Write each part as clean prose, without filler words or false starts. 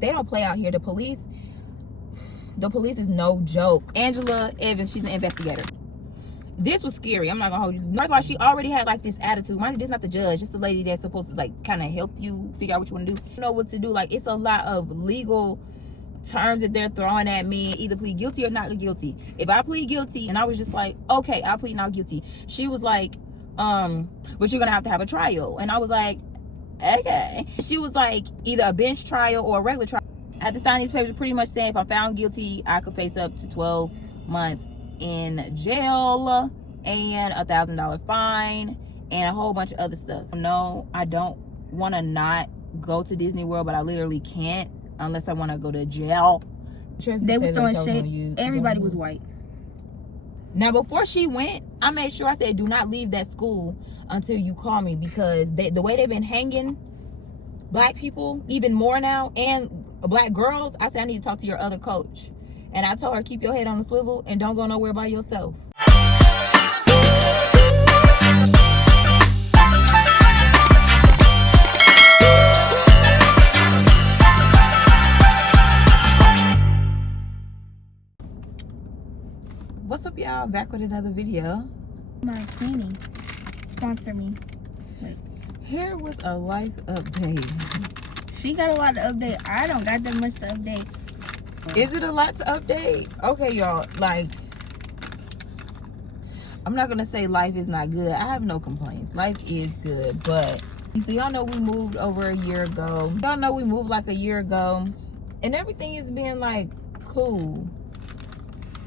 They don't play out here. The police is no joke. Angela Evans, she's an investigator. This was scary. I'm not gonna hold you. First of all, she already had like this attitude. Mind you, this is not the judge. Just a lady that's supposed to like kind of help you figure out what you want to do. You know what to do. Like, it's a lot of legal terms that they're throwing at me. Either plead guilty or not guilty. If I plead guilty, and I was just like, okay, I'll plead not guilty. She was like, but you're gonna have to have a trial. And I was like, okay. She was like, either a bench trial or a regular trial. I had to sign these papers pretty much saying if I'm found guilty, I could face up to 12 months in jail and $1,000 fine and a whole bunch of other stuff. No, I don't want to not go to Disney World, but I literally can't unless I want to go to jail. They was throwing shade. Everybody was white. Now, before she went, I made sure I said, do not leave that school until you call me, because the way they've been hanging black people even more now, and black girls, I said, I need to talk to your other coach. And I told her, keep your head on the swivel and don't go nowhere by yourself. What's up, y'all? Back with another video. My cleaning. Sponsor me. Wait. Here with a life update. She got a lot to update. I don't got that much to update. Is it a lot to update? Okay, y'all, like, I'm not gonna say life is not good. I have no complaints. Life is good, but so y'all know we moved over a year ago. Y'all know we moved like a year ago, and everything is being like cool,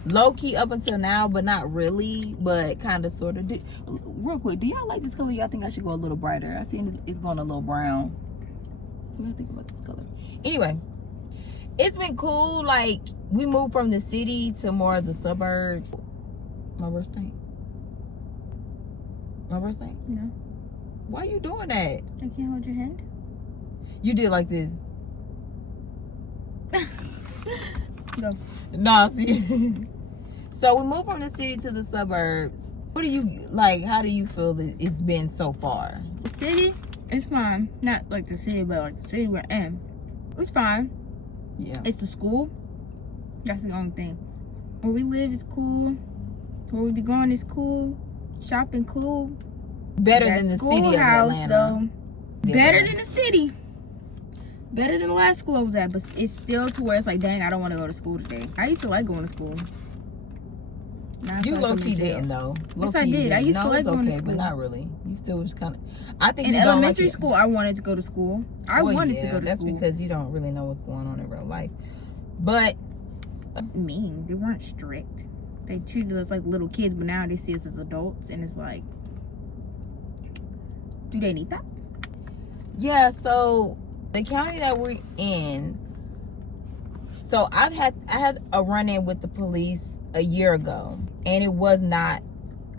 low key up until now, but not really, but kind of sort of. Real quick, do y'all like this color? Y'all think I should go a little brighter? I seen it's going a little brown. What do y'all think about this color? Anyway, it's been cool. Like, we moved from the city to more of the suburbs. My breath stink. My breath stink? No. Why you doing that? I can't hold your hand. You did like this. Go. Nah, see. So we moved from the city to the suburbs. What do you like? How do you feel that it's been so far? The city is fine. Not like the city, but like the city we're in. It's fine. Yeah. It's the school. That's the only thing. Where we live is cool. Where we be going is cool. Shopping cool. Better than the city of Atlanta. Though. Yeah. Better than the city. Better than the last school I was at, but it's still to where it's like, dang, I don't want to go to school today. I used to like going to school. You low-key didn't, though. Yes, I did. I used to like going to school. But not really. You still was kind of... I think in elementary school, I wanted to go to school. I wanted to go to school. That's because you don't really know what's going on in real life. But... mean, they weren't strict. They treated us like little kids, but now they see us as adults, and it's like, do they need that? Yeah, so the county that we're in, so I had a run-in with the police a year ago, and it was not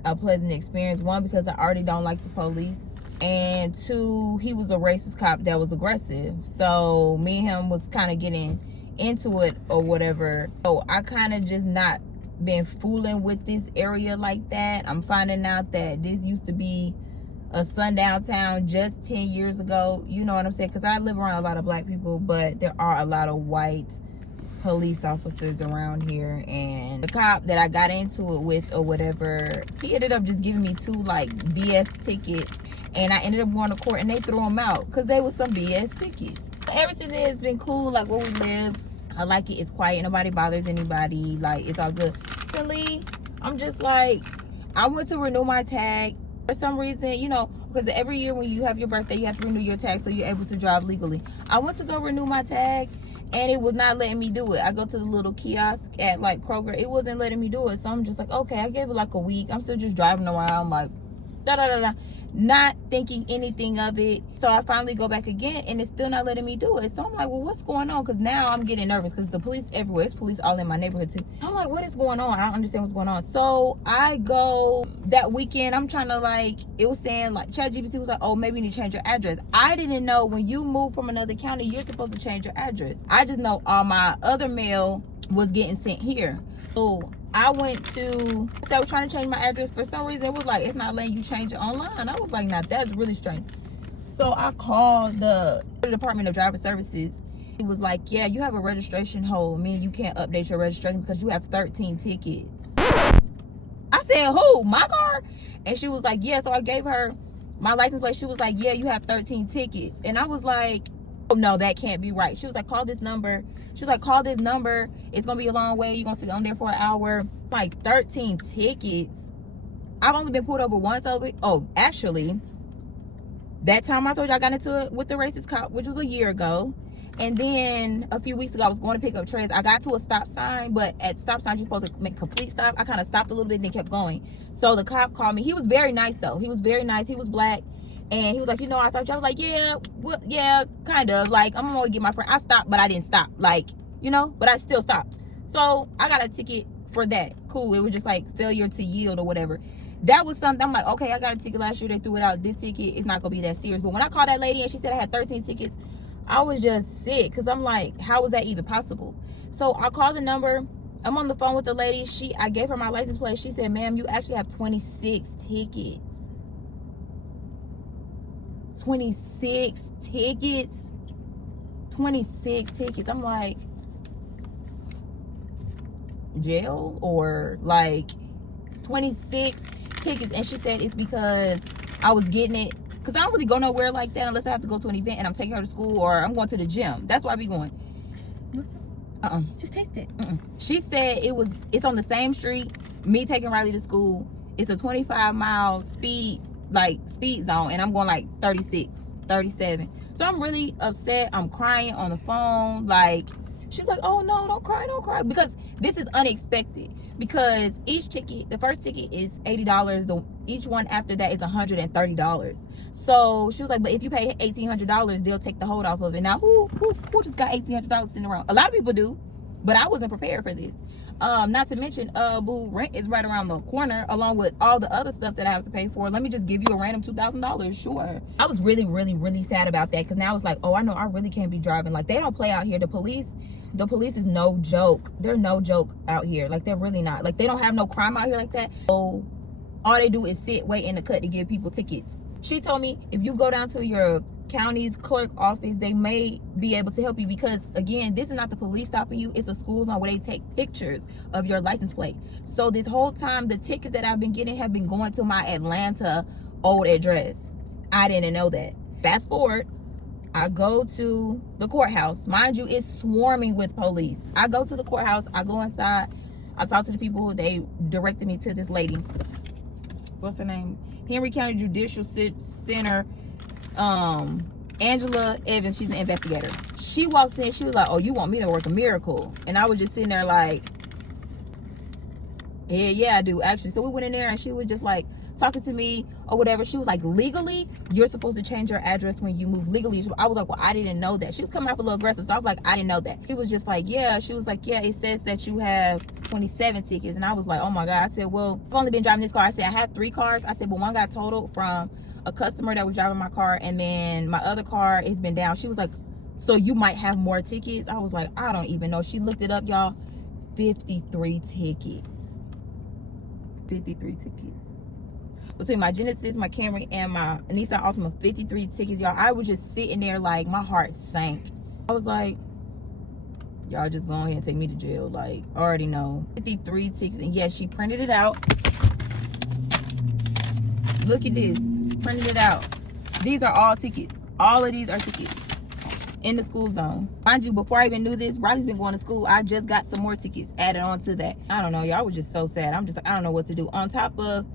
a pleasant experience. One, because I already don't like the police, and two, he was a racist cop that was aggressive. So me and him was kind of getting into it or whatever. So I kind of just not been fooling with this area like that. I'm finding out that this used to be a sundown town just 10 years ago. You know what I'm saying? Because I live around a lot of black people, but there are a lot of white police officers around here. And the cop that I got into it with or whatever, he ended up just giving me 2 like BS tickets, and I ended up going to court and they threw them out because they were some BS tickets. Ever since then, it's been cool. Like, where we live, I like it. It's quiet. Nobody bothers anybody. Like, it's all good. Recently, I'm just like, I went to renew my tag. For some reason, you know, because every year when you have your birthday, you have to renew your tag so you're able to drive legally. I went to go renew my tag, and it was not letting me do it. I go to the little kiosk at, like, Kroger. It wasn't letting me do it. So I'm just like, okay, I gave it, like, a week. I'm still just driving around, like, da-da-da-da. Not thinking anything of it. So I finally go back again, and it's still not letting me do it. So I'm like, well, what's going on? Because now I'm getting nervous because the police everywhere. It's police all in my neighborhood too. I'm like, what is going on? I don't understand what's going on. So I go that weekend. I'm trying to, like, it was saying, like, ChatGPT was like, oh, maybe you need to change your address. I didn't know when you move from another county, you're supposed to change your address. I just know all my other mail was getting sent here. So I went to, so I was trying to change my address. For some reason, it was like, it's not letting you change it online. I was like, now that's really strange. So I called the Department of Driver Services, He was like, yeah, you have a registration hold, meaning you can't update your registration because you have 13 tickets. I said, who? My car? And she was like, yeah. So I gave her my license plate. She was like, yeah, you have 13 tickets. And I was like, oh, no, that can't be right. She was like, call this number. She was like, call this number. It's going to be a long way. You're going to sit on there for an hour. Like 13 tickets. I've only been pulled over once over. Oh, actually, that time I told you I got into it with the racist cop, which was a year ago. And then a few weeks ago, I was going to pick up trays. I got to a stop sign, but at stop signs, you're supposed to make a complete stop. I kind of stopped a little bit and then kept going. So the cop called me. He was very nice, though. He was very nice. He was black. And he was like, you know, I stopped you. I was like, yeah, well, yeah, kind of. Like, I'm going to get my friend. I stopped, but I didn't stop. Like, you know, but I still stopped. So I got a ticket for that. Cool. It was just like failure to yield or whatever. That was something. I'm like, okay, I got a ticket last year. They threw it out. This ticket is not going to be that serious. But when I called that lady and she said I had 13 tickets, I was just sick because I'm like, how is that even possible? So I called the number. I'm on the phone with the lady. I gave her my license plate. She said, ma'am, you actually have 26 tickets. 26 tickets. 26 tickets. I'm like, jail or like 26 tickets? And she said it's because I was getting it because I don't really go nowhere like that unless I have to go to an event and I'm taking her to school or I'm going to the gym. That's where I be going. What's just taste it. She said it's on the same street, me taking Riley to school. It's a 25-mile speed zone, and I'm going like 36, 37. So I'm really upset. I'm crying on the phone. Like, she's like, oh no, don't cry, because this is unexpected. Because each ticket, the first ticket is $80. Each one after that is $130. So she was like, but if you pay $1,800, they'll take the hold off of it. Now, who just got $1,800 sitting around? A lot of people do, but I wasn't prepared for this. Not to mention, boo, rent is right around the corner, along with all the other stuff that I have to pay for. Let me just give you a random $2,000, sure. I was really, really, really sad about that because now it's like, oh, I know I really can't be driving. Like, they don't play out here. The police is no joke. They're no joke out here. Like, they're really not. Like, they don't have no crime out here like that. So all they do is sit, wait in the cut to give people tickets. She told me if you go down to your county's clerk office, they may be able to help you because, again, this is not the police stopping you. It's a school zone where they take pictures of your license plate. So this whole time, the tickets that I've been getting have been going to my Atlanta old address. I didn't know that. Fast forward, I go to the courthouse. Mind you, it's swarming with police. I go to the courthouse. I go inside. I talk to the people. They directed me to this lady. What's her name? Henry County Judicial Center. Angela Evans. She's an investigator. She walks in. She was like, oh, you want me to work a miracle? And I was just sitting there like, yeah, I do, actually. So we went in there and she was just like talking to me or whatever. She was like, legally, you're supposed to change your address when you move legally. I was like, well, I didn't know that. She was coming off a little aggressive. So I was like, I didn't know that. He was just like, yeah. She was like, yeah, it says that you have 27 tickets. And I was like, oh my God. I said, well, I've only been driving this car. I said, I have 3 cars. I said, but one got totaled from a customer that was driving my car. And then my other car has been down. She was like, so you might have more tickets. I was like, I don't even know. She looked it up, y'all. 53 tickets. 53 tickets. Between my Genesis, my Camry, and my Nissan Altima, 53 tickets, y'all. I was just sitting there like my heart sank. I was like, y'all just go ahead and take me to jail. Like, I already know. 53 tickets, and yes, she printed it out. Look at this. Printed it out. These are all tickets. All of these are tickets in the school zone. Mind you, before I even knew this, Riley's been going to school. I just got some more tickets added on to that. I don't know, y'all was just so sad. I'm just like, I don't know what to do. On top of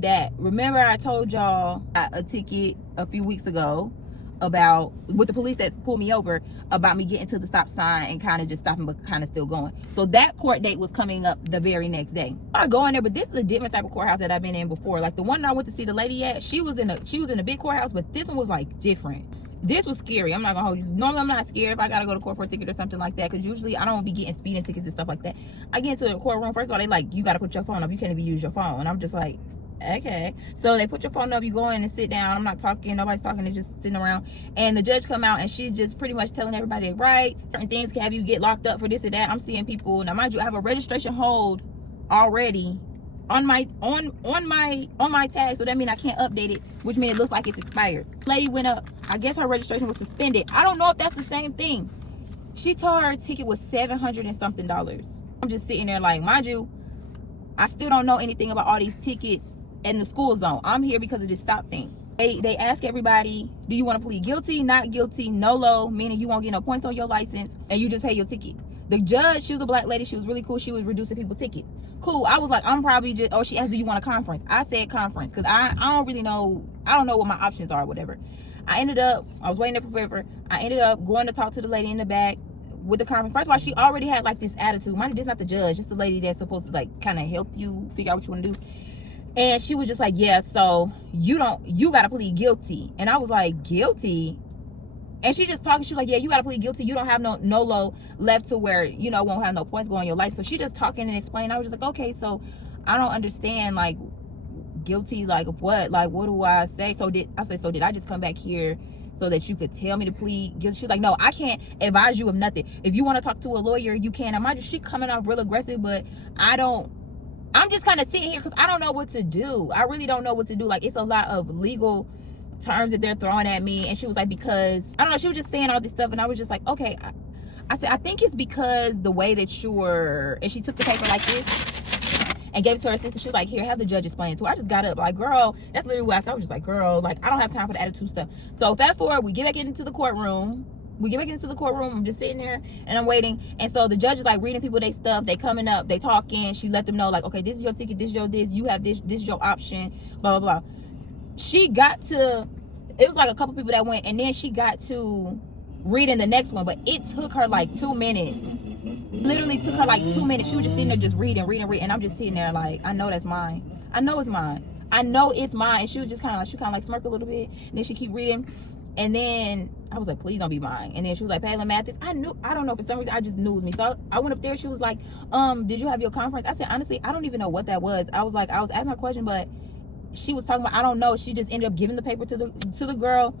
that, remember I told y'all a ticket a few weeks ago about with the police that pulled me over about me getting to the stop sign and kind of just stopping but kind of still going. So that court date was coming up the very next day. I go in there, but this is a different type of courthouse that I've been in before. Like the one that I went to see the lady at, she was in a big courthouse, but this one was like different. This was scary. I'm not gonna hold you. Normally I'm not scared if I gotta go to court for a ticket or something like that, because usually I don't be getting speeding tickets and stuff like that. I get into the courtroom, first of all, they like, you gotta put your phone up, you can't even use your phone. And I'm just like, okay. So they put your phone up, you go in and sit down. I'm not talking, nobody's talking, they're just sitting around. And the judge come out and she's just pretty much telling everybody their rights. Certain things can have you get locked up for this or that. I'm seeing people, now mind you, I have a registration hold already on my tag, so that means I can't update it, which means it looks like it's expired. Lady went up, I guess her registration was suspended. I don't know if that's the same thing. She told her ticket was $700 and something. I'm just sitting there like, mind you, I still don't know anything about all these tickets in the school zone. I'm here because of this stop thing. They ask everybody, do you want to plead guilty, not guilty, NOLO, meaning you won't get no points on your license, and you just pay your ticket. The judge, she was a black lady, she was really cool, she was reducing people's tickets. Cool. I was like, I'm probably just, oh, she asked, do you want a conference? I said conference, because I don't really know, I don't know what my options are or whatever. I was waiting there for forever. I ended up going to talk to the lady in the back with the conference. First of all, she already had like this attitude. Mind you, this is not the judge, just the lady that's supposed to like kind of help you figure out what you want to do. And she was just like, yeah, so you gotta plead guilty. And I was like, guilty? And she just talking, she was like, yeah, you gotta plead guilty. You don't have no NOLO left to where, you know, won't have no points going on your life. So she just talking and explaining. I was just like, okay, so I don't understand, like, guilty, like, of what? Like, what do I say? So did I just come back here so that you could tell me to plead guilty? She was like, no, I can't advise you of nothing. If you want to talk to a lawyer, you can. And mind you, she coming off real aggressive, but I'm just kind of sitting here because I don't know what to do. I really don't know what to do. Like, it's a lot of legal terms that they're throwing at me. And she was like, because, I don't know, she was just saying all this stuff. And I was just like, okay. I said, I think it's because the way that and she took the paper like this and gave it to her assistant. She was like, here, have the judge explain it to her. I just got up like, girl, that's literally what I said. I was just like, girl, like, I don't have time for the attitude stuff. So fast forward, we get back into the courtroom. I'm just sitting there and I'm waiting. And so the judge is like reading people their stuff. They coming up, they talking. She let them know like, okay, this is your ticket, this is your this, you have this is your option, blah, blah, blah. She got to, it was like a couple people that went, and then she got to reading the next one, but it took her like 2 minutes. Literally took her like 2 minutes. She was just sitting there just reading. And I'm just sitting there like, I know that's mine. I know it's mine. And she was just kind of like smirk a little bit. And then she keep reading. And then I was like, please don't be mine. And then she was like, Palin Mathis. I don't know, for some reason, I just knew it was me. So I went up there. She was like, did you have your conference? I said, honestly, I don't even know what that was. I was asking her a question, but she was talking about, I don't know. She just ended up giving the paper to the girl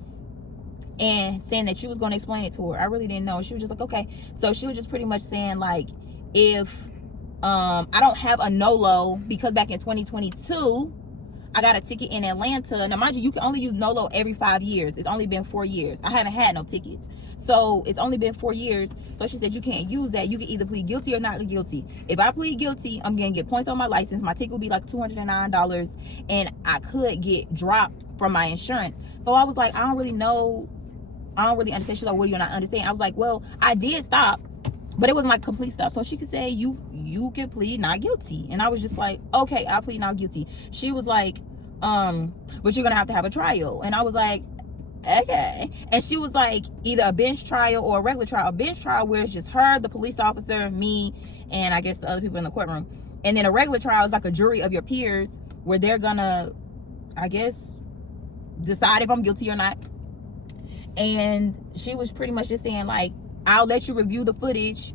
and saying that she was going to explain it to her. I really didn't know. She was just like, okay. So she was just pretty much saying like, if I don't have a NOLO, because back in 2022, I got a ticket in Atlanta. Now, mind you, you can only use NOLO every 5 years. It's only been 4 years. I haven't had no tickets. So it's only been 4 years. So she said, you can't use that. You can either plead guilty or not guilty. If I plead guilty, I'm going to get points on my license. My ticket will be like $209. And I could get dropped from my insurance. So I was like, I don't really know. I don't really understand. She's like, what do you not understand? I was like, well, I did stop, but it wasn't like complete stop. So she could say, you can plead not guilty. And I was just like, okay, I'll plead not guilty. She was like, but you're gonna have to have a trial. And I was like, okay. And she was like, either a bench trial or a regular trial. A bench trial where it's just her, the police officer, me, and I guess the other people in the courtroom. And then a regular trial is like a jury of your peers where they're gonna, I guess, decide if I'm guilty or not. And she was pretty much just saying like, I'll let you review the footage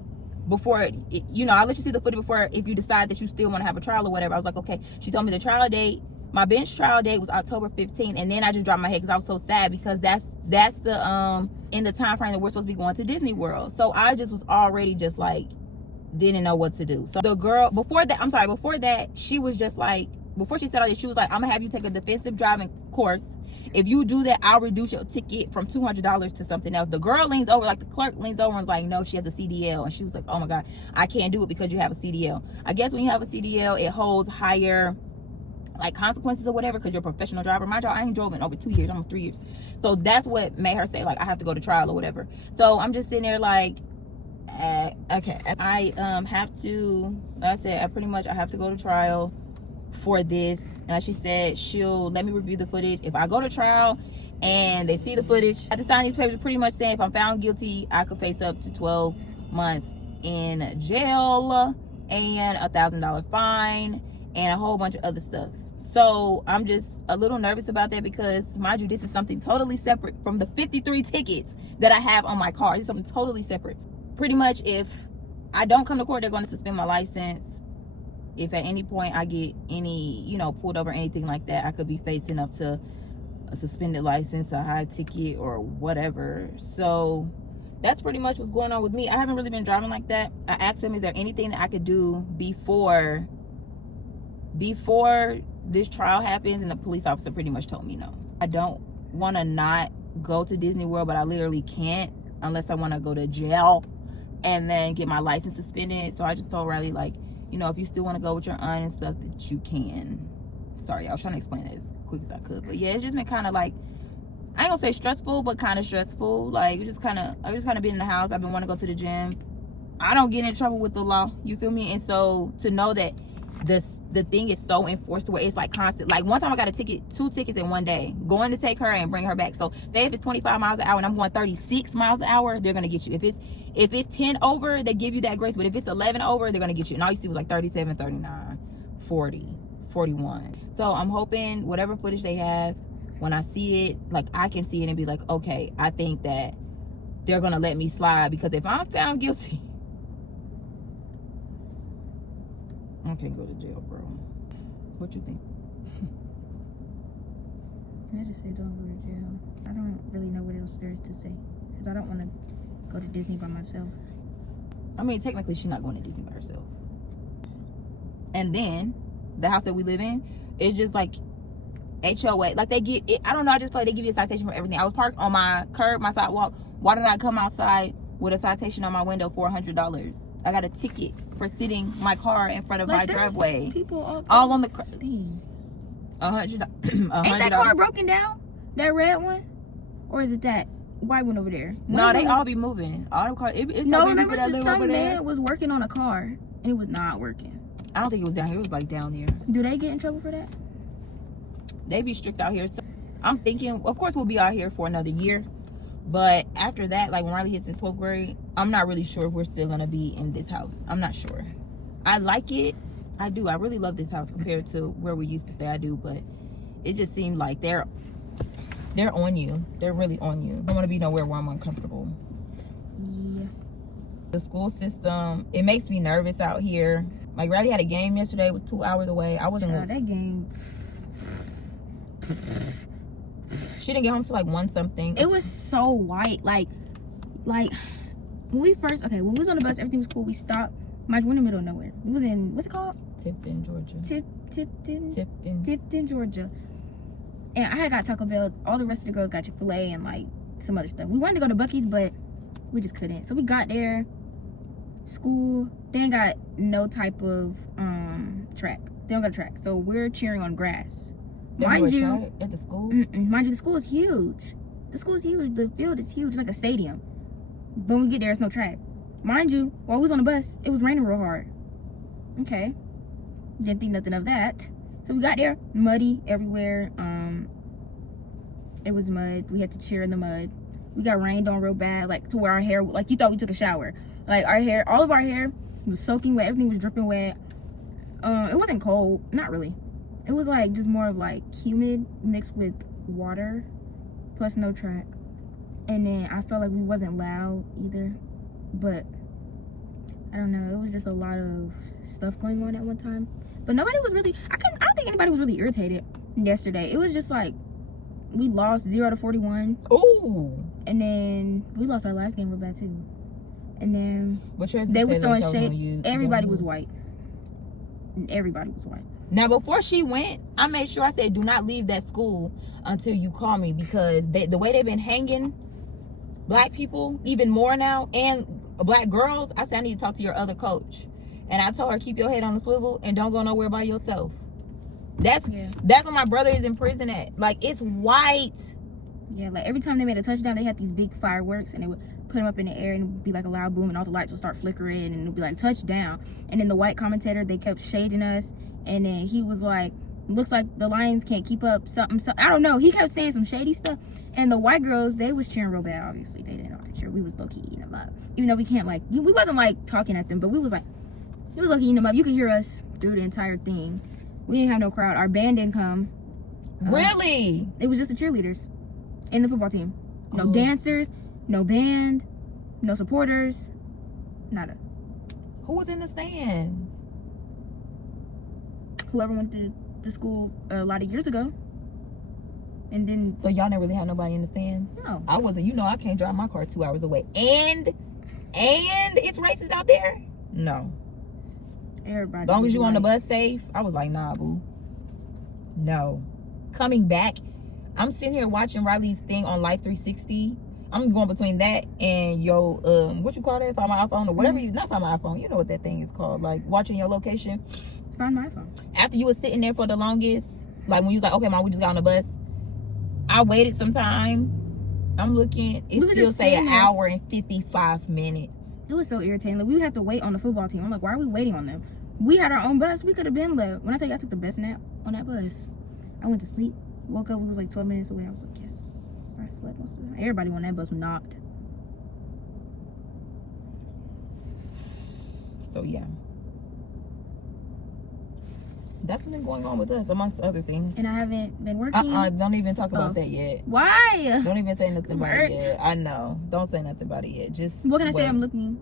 before, I'll let you see the footage before, if you decide that you still want to have a trial or whatever. I was like, okay. She told me the trial date, my bench trial date was October 15th. And then I just dropped my head because I was so sad, because that's the in the time frame that we're supposed to be going to Disney World. So I just was already just like, didn't know what to do. So the girl before that, she was just like, before she said all this, she was like, I'm gonna have you take a defensive driving course. If you do that, I'll reduce your ticket from $200 to something else. The girl leans over, like the clerk leans over and was like, no, she has a CDL. And she was like, oh my God, I can't do it because you have a CDL. I guess when you have a CDL, it holds higher like consequences or whatever, because you're a professional driver. My job, I ain't drove in over 2 years, almost 3 years. So that's what made her say like, I have to go to trial or whatever. So I'm just sitting there like, okay, I have to, like I said, I have to go to trial for this. She said she'll let me review the footage. If I go to trial and they see the footage, I have to sign these papers pretty much saying if I'm found guilty, I could face up to 12 months in jail and $1,000 fine and a whole bunch of other stuff. So I'm just a little nervous about that, because mind you, this is something totally separate from the 53 tickets that I have on my car. It's something totally separate. Pretty much, if I don't come to court, they're going to suspend my license. If at any point I get any, pulled over or anything like that, I could be facing up to a suspended license, a high ticket, or whatever. So that's pretty much what's going on with me. I haven't really been driving like that. I asked him, is there anything that I could do before this trial happens? And the police officer pretty much told me no. I don't want to not go to Disney World, but I literally can't unless I want to go to jail. and then get my license suspended. So I just told Riley, like, you know, if you still want to go with your aunt and stuff, that you can. Sorry, I was trying to explain it as quick as I could. But yeah, it's just been kind of like, I ain't gonna say stressful, but kind of stressful. Like, I just kind of been in the house. I've been wanting to go to the gym. I don't get in trouble with the law. You feel me? And so to know that the thing is so enforced where it's like constant. Like one time I got a ticket, 2 tickets in one day, going to take her and bring her back. So say if it's 25 miles an hour and I'm going 36 miles an hour, they're gonna get you. If it's 10 over, they give you that grace. But if it's 11 over, they're gonna get you. And all you see was like 37, 39, 40, 41. So I'm hoping whatever footage they have, when I see it, like I can see it and be like, okay, I think that they're gonna let me slide, because if I'm found guilty, I can't go to jail, bro. What you think? I just say don't go to jail. I don't really know what else there is to say, because I don't want to go to Disney by myself. I mean, technically, she's not going to Disney by herself. And then the house that we live in is just like HOA. Like they get it, I don't know. I just feel like they give you a citation for everything. I was parked on my curb, my sidewalk. Why did I come outside with a citation on my window for $100? I got a ticket for sitting my car in front of my driveway. People all on the thing. $100. Ain't that car broken down? That red one, or is it that white one over there? No, they all be moving. All the cars. It's no, remember some man was working on a car and it was not working. I don't think it was down here. It was like down there. Do they get in trouble for that? They be strict out here. So I'm thinking, of course, we'll be out here for another year. But after that, like when Riley gets in 12th grade, I'm not really sure if we're still going to be in this house. I'm not sure. I like it. I do. I really love this house compared to where we used to stay. I do. But it just seemed like they're on you. They're really on you. I don't want to be nowhere where I'm uncomfortable. Yeah. The school system, it makes me nervous out here. Like Riley had a game yesterday. It was 2 hours away. I wasn't. That game. She didn't get home till like 1 something. It was so white. Like when we was on the bus, everything was cool. We stopped. We're in the middle of nowhere. We was in, what's it called? Tipton, Georgia. Tipton, Georgia. And I had got Taco Bell. All the rest of the girls got Chick-fil-A and like some other stuff. We wanted to go to Buc-ee's, but we just couldn't. So we got there. School, they ain't got no type of track. They don't got a track. So we're cheering on grass. Mind you, at the school? Mind you, the school is huge. The school is huge. The field is huge. It's like a stadium. But when we get there, it's no track. Mind you, while we was on the bus, it was raining real hard. Okay. Didn't think nothing of that. So we got there, muddy everywhere. It was mud. We had to cheer in the mud. We got rained on real bad, like to where our hair, like you thought we took a shower. Like our hair, all of our hair was soaking wet. Everything was dripping wet. It wasn't cold, not really. It was like just more of like humid mixed with water, plus no track. And then I felt like we wasn't loud either, but I don't know. It was just a lot of stuff going on at one time. But nobody was really. I don't think anybody was really irritated yesterday. It was just like we lost 0-41. Ooh. And then we lost our last game real bad too. And then they was throwing shade. Everybody was white. Everybody was white. Now, before she went, I made sure I said, do not leave that school until you call me, because the way they've been hanging black people even more now, and black girls, I said, I need to talk to your other coach. And I told her, keep your head on the swivel and don't go nowhere by yourself. That's what my brother is in prison at. Like, it's white. Yeah, like every time they made a touchdown, they had these big fireworks and they would put them up in the air and it would be like a loud boom and all the lights would start flickering and it would be like touchdown. And then the white commentator, they kept shading us, and then he was like, looks like the Lions can't keep up something. I don't know. He kept saying some shady stuff. And the white girls, they was cheering real bad, obviously. They didn't know that cheer. We was low-key eating them up. Even though we can't like, we wasn't like talking at them, but we was like, it was low-key eating them up. You could hear us through the entire thing. We didn't have no crowd. Our band didn't come. Really? It was just the cheerleaders and the football team. No dancers, no band, no supporters, nada. Who was in the stands? Whoever went to the school a lot of years ago. And then... So y'all never really had nobody in the stands? No. I wasn't. You know I can't drive my car 2 hours away. And it's racist out there? No. Everybody. As long as you on the bus safe, I was like, nah, boo. No. Coming back, I'm sitting here watching Riley's thing on Life 360, I'm going between that and your what you call that? Find My iPhone or whatever you not Find My iPhone. You know what that thing is called? Like watching your location. Find My iPhone. After you was sitting there for the longest, like when you was like, okay, mom, we just got on the bus. I waited some time. I'm looking. It still say an hour and 55 minutes. It was so irritating. Like, we would have to wait on the football team. I'm like, why are we waiting on them? We had our own bus. We could have been left. When I tell you I took the best nap on that bus, I went to sleep. Woke up. It was like 12 minutes away. I was like, yes. I slept most of the time. Everybody on that bus was knocked. So yeah, that's what's been going on with us, amongst other things. And I haven't been working. Don't even talk about that yet. Why? Don't even say nothing about it yet. I know. Don't say nothing about it yet. Just what can I say? I'm looking.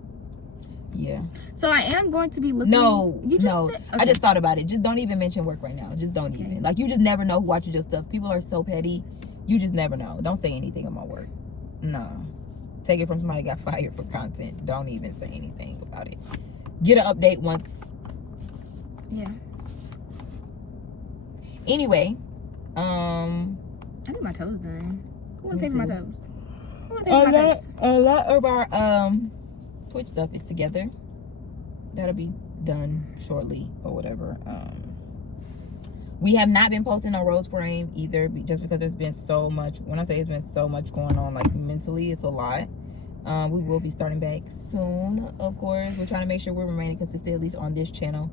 Yeah. So I am going to be looking. No, you just said, okay. I just thought about it. Just don't even mention work right now. Just don't even. Like, you just never know who watches your stuff. People are so petty. You just never know. Don't say anything about work. No. Take it from somebody who got fired for content. Don't even say anything about it. Get an update once. Yeah. Anyway, I need my toes done. I want to pay for my toes. I want to pay for my toes. A lot of our Twitch stuff is together. That'll be done shortly or whatever. We have not been posting on Rose Frame either, just because there's been so much. When I say it's been so much going on, like mentally, it's a lot. We will be starting back soon, of course. We're trying to make sure we're remaining consistent, at least on this channel,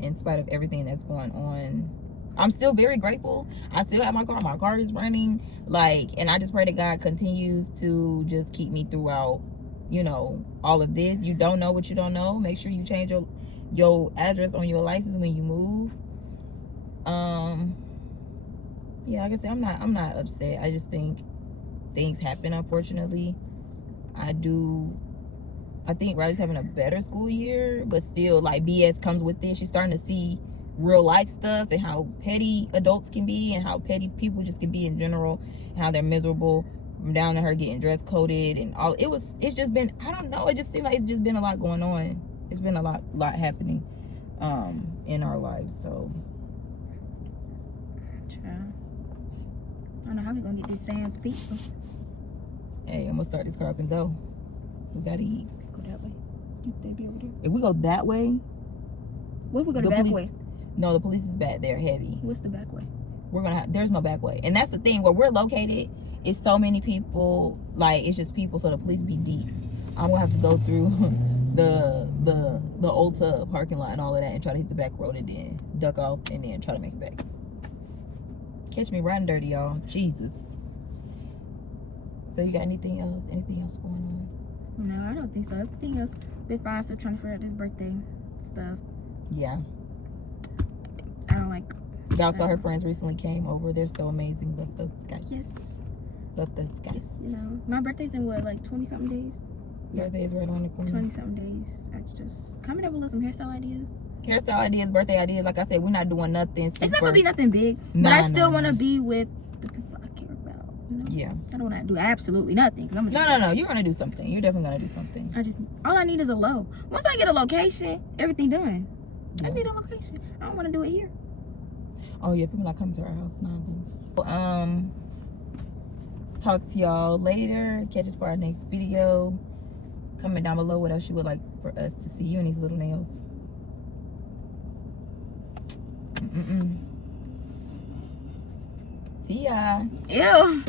in spite of everything that's going on. I'm still very grateful. I still have my car. My car is running. Like, and I just pray that God continues to just keep me throughout, you know, all of this. You don't know what you don't know. Make sure you change your address on your license when you move. Yeah, like I said, I'm not upset. I just think things happen, unfortunately. I think Riley's having a better school year, but still, like, BS comes with it. She's starting to see real life stuff and how petty adults can be and how petty people just can be in general and how they're miserable, from down to her getting dress coded and all. It's just been, I don't know, it just seems like it's just been a lot going on. It's been a lot happening in our lives. So I don't know how we gonna get this Sam's pizza. Hey, I'm gonna start this car up and go. We gotta eat. Go that way. They be over there. If we go that way, what if we go the back way? No, the police is back there heavy. What's the back way? There's no back way. And that's the thing, where we're located, it's so many people, like, it's just people, so the police be deep. I'm gonna have to go through the Ulta parking lot and all of that and try to hit the back road and then duck off and then try to make it back. Catch me riding dirty, y'all. Jesus. So you got anything else going on? No, I don't think so. Everything else been fine. Still trying to figure out this birthday stuff. Yeah. I don't like. Y'all saw her friends recently came over. They're so amazing. Love those guys. Yes. Love those guys. Yes, you know, my birthday's in what, like 20 something days? Birthday is right on the corner. 20 something days. I just comment up with some hairstyle ideas. Hairstyle ideas, birthday ideas. Like I said, we're not doing nothing super. It's not gonna be nothing big, but I still want to be with the people I care about. You know? Yeah. I don't want to do absolutely nothing. No. You're gonna do something. You're definitely gonna do something. All I need is a low. Once I get a location, everything done. Yeah. I need a location. I don't want to do it here. Oh yeah, people not coming to our house now. Talk to y'all later. Catch us for our next video. Comment down below what else you would like for us to see you in these little nails. See ya. Ew.